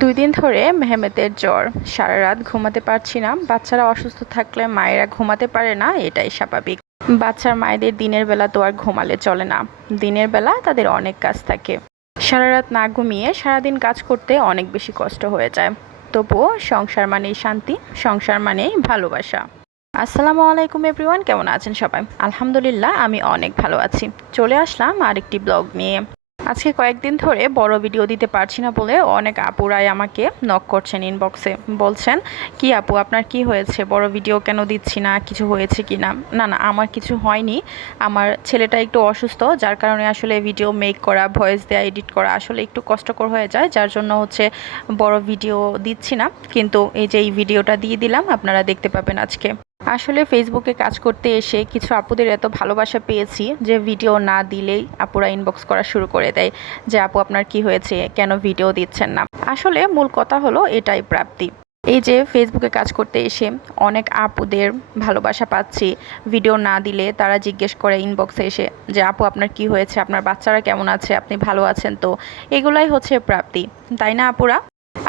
২ দিন ধরে মেহমেতের জ্বর। সারা রাত ঘুমাতে পারছি না। বাচ্চারা অসুস্থ থাকলে মায়েরা ঘুমাতে পারে না, এটাই স্বাভাবিক। বাচ্চার মায়েদের দিনের বেলা তো আর ঘুমালে চলে না। দিনের বেলা তাদের অনেক কাজ থাকে। সারা রাত না ঘুমিয়ে সারাদিন কাজ করতে অনেক বেশি কষ্ট হয়ে যায়। তবুও সংসার মানেই শান্তি, সংসার মানেই ভালোবাসা। আসসালামু আলাইকুম এভরিওয়ান, কেমন আছেন সবাই? আলহামদুলিল্লাহ, আমি অনেক ভালো আছি। চলে আসলাম আরেকটি ব্লগ নিয়ে। আজকে কয়েকদিন ধরে বড় ভিডিও দিতে পারছি না বলে অনেক আপুরাই আমাকে নক করছেন ইনবক্সে। বলছেন, কি আপু আপনার কি হয়েছে, বড় ভিডিও কেন দিচ্ছি না, কিছু হয়েছে কি না? না না, আমার কিছু হয়নি। আমার ছেলেটা একটু অসুস্থ, যার কারণে আসলে ভিডিও মেক করা, ভয়েস দেওয়া, এডিট করা আসলে একটু কষ্টকর হয়ে যায়, যার জন্য বড় ভিডিও দিচ্ছি না। কিন্তু এই যে এই ভিডিওটা দিয়ে দিলাম, আপনারা দেখতে পাবেন আজকে। আসলে ফেসবুকে কাজ করতে এসে কিছু আপুদের এত ভালোবাসা পেয়েছি যে ভিডিও না দিলেই আপুরা ইনবক্স করা শুরু করে দেয় যে আপু আপনার কি হয়েছে, কেন ভিডিও দিচ্ছেন না। আসলে মূল কথা হলো এটাই প্রাপ্তি। এই যে ফেসবুকে কাজ করতে এসে অনেক আপুদের ভালোবাসা পাচ্ছি, ভিডিও না দিলে তারা জিজ্ঞেস করে ইনবক্সে এসে যে আপু আপনার কি হয়েছে, আপনার বাচ্চারা কেমন আছে, আপনি ভালো আছেন তো? এগুলাই হচ্ছে প্রাপ্তি, তাই না আপুরা?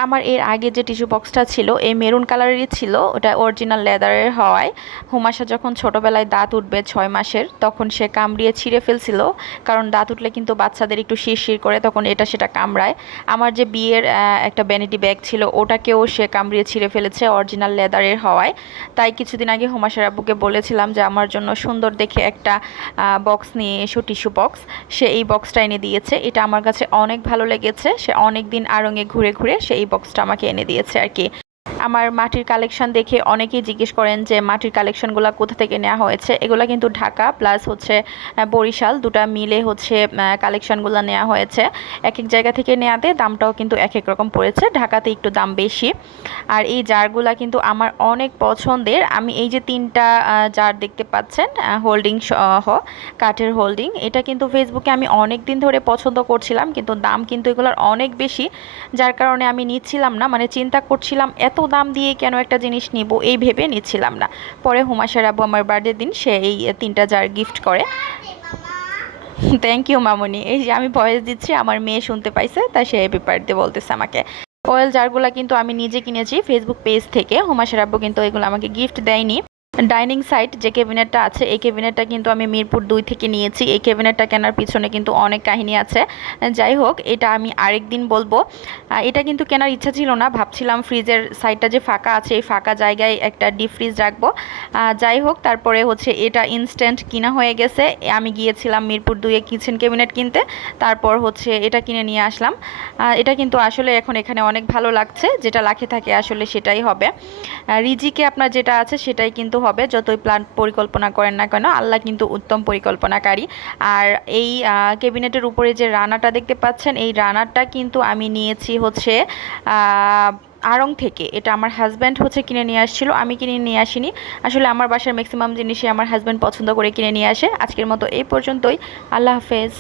আমার এর আগে যে টিস্যু বক্সটা ছিল এই মেরুন কালারেরই ছিল, ওটা অরিজিনাল লেদারের হওয়ায় হুমাশা যখন ছোটোবেলায় দাঁত উঠবে 6 মাসের, তখন সে কামড়িয়ে ছিঁড়ে ফেলছিল। কারণ দাঁত উঠলে কিন্তু বাচ্চাদের একটু শিরশির করে, তখন এটা সেটা কামড়ায়। আমার যে বিয়ের একটা ভ্যানিটি ব্যাগ ছিল ওটাকেও সে কামড়িয়ে ছিঁড়ে ফেলেছে, অরিজিনাল লেদারের হওয়ায়। তাই কিছুদিন আগে হুমাশার আব্বুকে বলেছিলাম যে আমার জন্য সুন্দর দেখে একটা বক্স নিয়ে এসো, টিস্যু বক্স। সে এই বক্সটা এনে দিয়েছে, এটা আমার কাছে অনেক ভালো লেগেছে। সে অনেক দিন আড়ঙে ঘুরে ঘুরে সে এই বক্সটা আমাকে এনে দিয়েছে আর কি। আমার মাটির কালেকশন দেখে অনেকেই জিজ্ঞেস করেন যে মাটির কালেকশনগুলো কোথা থেকে নেওয়া হয়েছে। এগুলো কিন্তু ঢাকা প্লাস বরিশাল দুটা মিলে কালেকশনগুলো নেওয়া হয়েছে। এক এক জায়গা থেকে নেওয়াতে দামটাও কিন্তু এক এক রকম পড়েছে, ঢাকাতে একটু দাম বেশি। আর এই জারগুলা কিন্তু আমার অনেক পছন্দের। আমি এই যে 3টা জার দেখতে পাচ্ছেন, হোল্ডিং সহ কাঠের হোল্ডিং, এটা কিন্তু ফেসবুকে আমি অনেক দিন ধরে পছন্দ করছিলাম, কিন্তু দাম কিন্তু এগুলোর অনেক বেশি, যার কারণে আমি নিচ্ছিলাম না। মানে চিন্তা করছিলাম এত দাম দিয়ে কেন একটা জিনিস নিব, এই ভেবে নিচ্ছিলাম না। পরে হুমাশার আব্বু আমার বার্থডের দিন সে এই 3টা জার গিফট করে। থ্যাংক ইউ মামুনি। এই যে আমি ভয়েস দিচ্ছি, আমার মেয়ে শুনতে পাইছে, তাই সে হ্যাপি বার্থডে বলতেছে আমাকে। অয়েল জারগুলা কিন্তু আমি নিজে কিনেছি ফেসবুক পেজ থেকে, হুমাশার আব্বু কিন্তু এগুলো আমাকে গিফট দেয়নি। ডাইনিং সাইড যে ক্যাবিনেটটা আছে, এই ক্যাবিনেটটা কিন্তু আমি মিরপুর 2 থেকে নিয়েছি। এই ক্যাবিনেটটা কেনার পিছনে কিন্তু অনেক কাহিনী আছে। যাই হোক, এটা আমি আরেক দিন বলবো। এটা কিন্তু কেনার ইচ্ছা ছিল না, ভাবছিলাম ফ্রিজের সাইডটা যে ফাঁকা আছে এই ফাঁকা জায়গায় একটা ডিপ ফ্রিজ রাখবো। যাই হোক, তারপরে এটা ইনস্ট্যান্ট কিনা হয়ে গেছে। আমি গিয়েছিলাম মিরপুর 2-এ কিচেন ক্যাবিনেট কিনতে, তারপর এটা কিনে নিয়ে আসলাম। এটা কিন্তু আসলে এখন এখানে অনেক ভালো লাগছে, যেটা লাখে থাকে আসলে সেটাই হবে। রিজিকে আপনার যেটা আছে সেটাই কিন্তু হবে, যতই প্ল্যান পরিকল্পনা করেন না কেন, আল্লাহ কিন্তু উত্তম পরিকল্পনাকারী। আর এই ক্যাবিনেটের উপরে যে রানাটা দেখতে পাচ্ছেন, এই রানারটা কিন্তু আমি নিয়েছি আড়ং থেকে। এটা আমার হাজব্যান্ড কিনে নিয়ে আসছিল, আমি কিনে নিয়ে আসিনি। আসলে আমার বাসার ম্যাক্সিমাম জিনিসই আমার হাজব্যান্ড পছন্দ করে কিনে নিয়ে আসে। আজকের মতো এই পর্যন্তই। আল্লাহ হাফেজ।